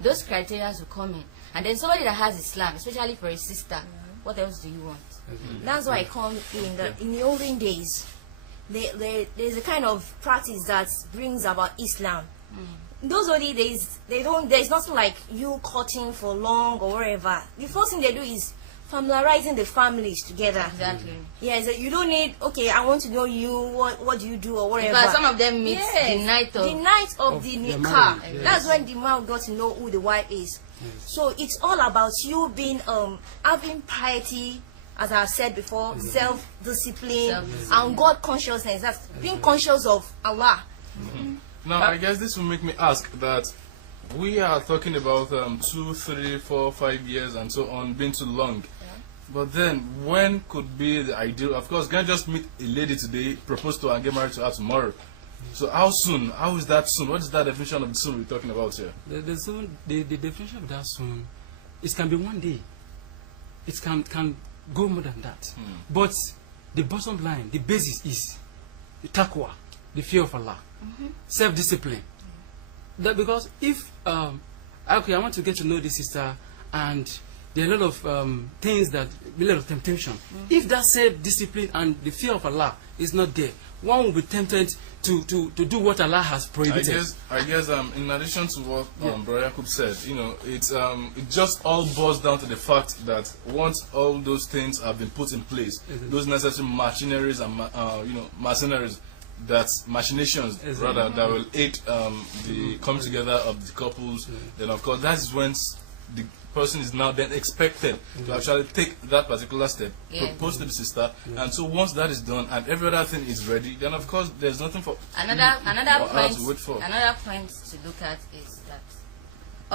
those criteria will come in. And then somebody that has Islam, especially for a sister, what else do you want? That's why I come in the olden days. There's a kind of practice that brings about Islam. In those early days, there's nothing like you courting for long or whatever. The first thing they do is familiarizing the families together. Exactly. Yes, you don't need, okay, I want to know you, what do you do or whatever. Because some of them meet the night of the nikah. That's when the man got to know who the wife is. So it's all about you being having piety, as I said before, self-discipline and God consciousness. That's being conscious of Allah. Now, I guess this will make me ask that we are talking about 2, 3, 4, 5 years and so on being too long. But then, when could be the ideal? Of course, can I just meet a lady today, propose to her, and get married to her tomorrow? So how soon? How is that soon? What is that definition of the soon we're talking about here? The definition of that soon, it can be one day. It can go more than that. But the bottom line, the basis is the taqwa, the fear of Allah, self-discipline. That because if okay, I want to get to know this sister, and there are a lot of things that a lot of temptation. If that self-discipline and the fear of Allah is not there, one will be tempted to do what Allah has prohibited. I guess in addition to what Brother Yakub said, it just all boils down to the fact that once all those things have been put in place, those necessary machineries and mercenaries, that's machinations rather that will aid the coming together of the couples, then of course that is when the person is now then expected to actually take that particular step, propose to the sister, and so once that is done and every other thing is ready, then of course there's nothing for another point to wait for. Another point to look at is that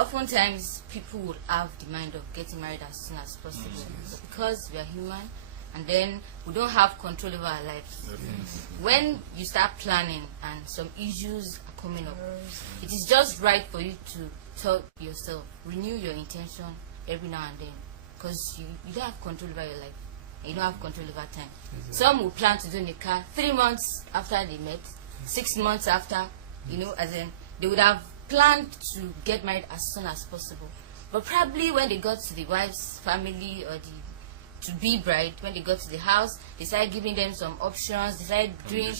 oftentimes people would have the mind of getting married as soon as possible, but because we are human and then we don't have control over our lives. When you start planning and some issues are coming up, it is just right for you to tell yourself, renew your intention every now and then, because you don't have control over your life and you don't have control over time. Some will plan to do nikah 3 months after they met, 6 months after, as in they would have planned to get married as soon as possible, but probably when they got to the wife's family or the to-be bride, when they got to the house, they started giving them some options, they started doing,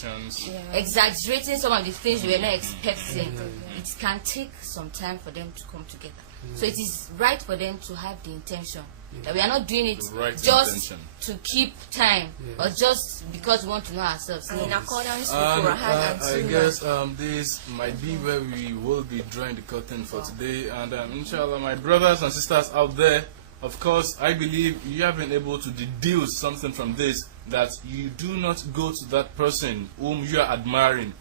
exaggerating some of the things you were not expecting. It can take some time for them to come together. So it is right for them to have the intention that we are not doing it just to keep time or just because we want to know ourselves. In accordance with Quran and I guess this might be where we will be drawing the curtain for today. And inshallah, my brothers and sisters out there, of course, I believe you have been able to deduce something from this, that you do not go to that person whom you are admiring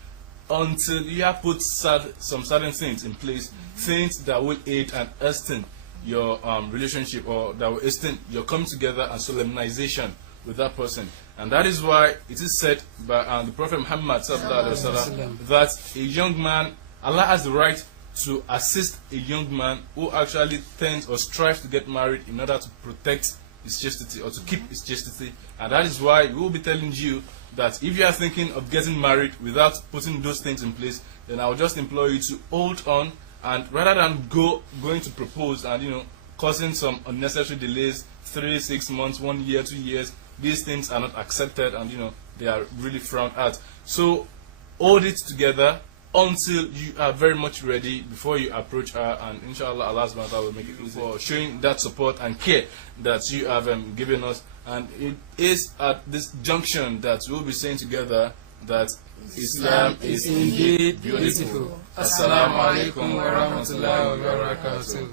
until you have put some certain things in place, things that will aid and hasten your relationship, or that will hasten your coming together and solemnization with that person. And that is why it is said by the Prophet Muhammad that a young man, Allah has the right to assist a young man who actually tends or strives to get married in order to protect his chastity or to keep his chastity. And that is why we will be telling you that if you are thinking of getting married without putting those things in place, then I will just implore you to hold on, and rather than going to propose and causing some unnecessary delays, 3, 6 months, 1 year, 2 years, these things are not accepted and they are really frowned at. So hold it together until you are very much ready before you approach her, and inshallah Allah subhanahu wa ta'ala will make it easy for showing that support and care that you have given us. And it is at this junction that we will be saying together that Islam is indeed beautiful. Assalamu alaikum wa rahmatullahi wa barakatuh.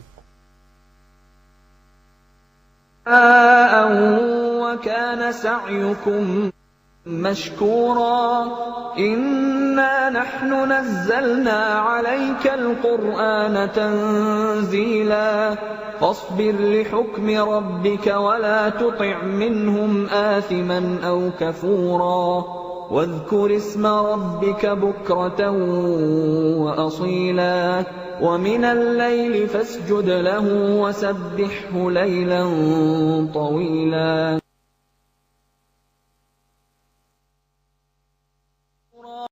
وكان سعيكم مشكورا إنا نحن نزلنا عليك القرآن تنزيلا فاصبر لحكم ربك ولا تطع منهم آثما أو كفورا واذكر اسم ربك بكرة وأصيلا ومن الليل فاسجد له وسبحه ليلا طويلا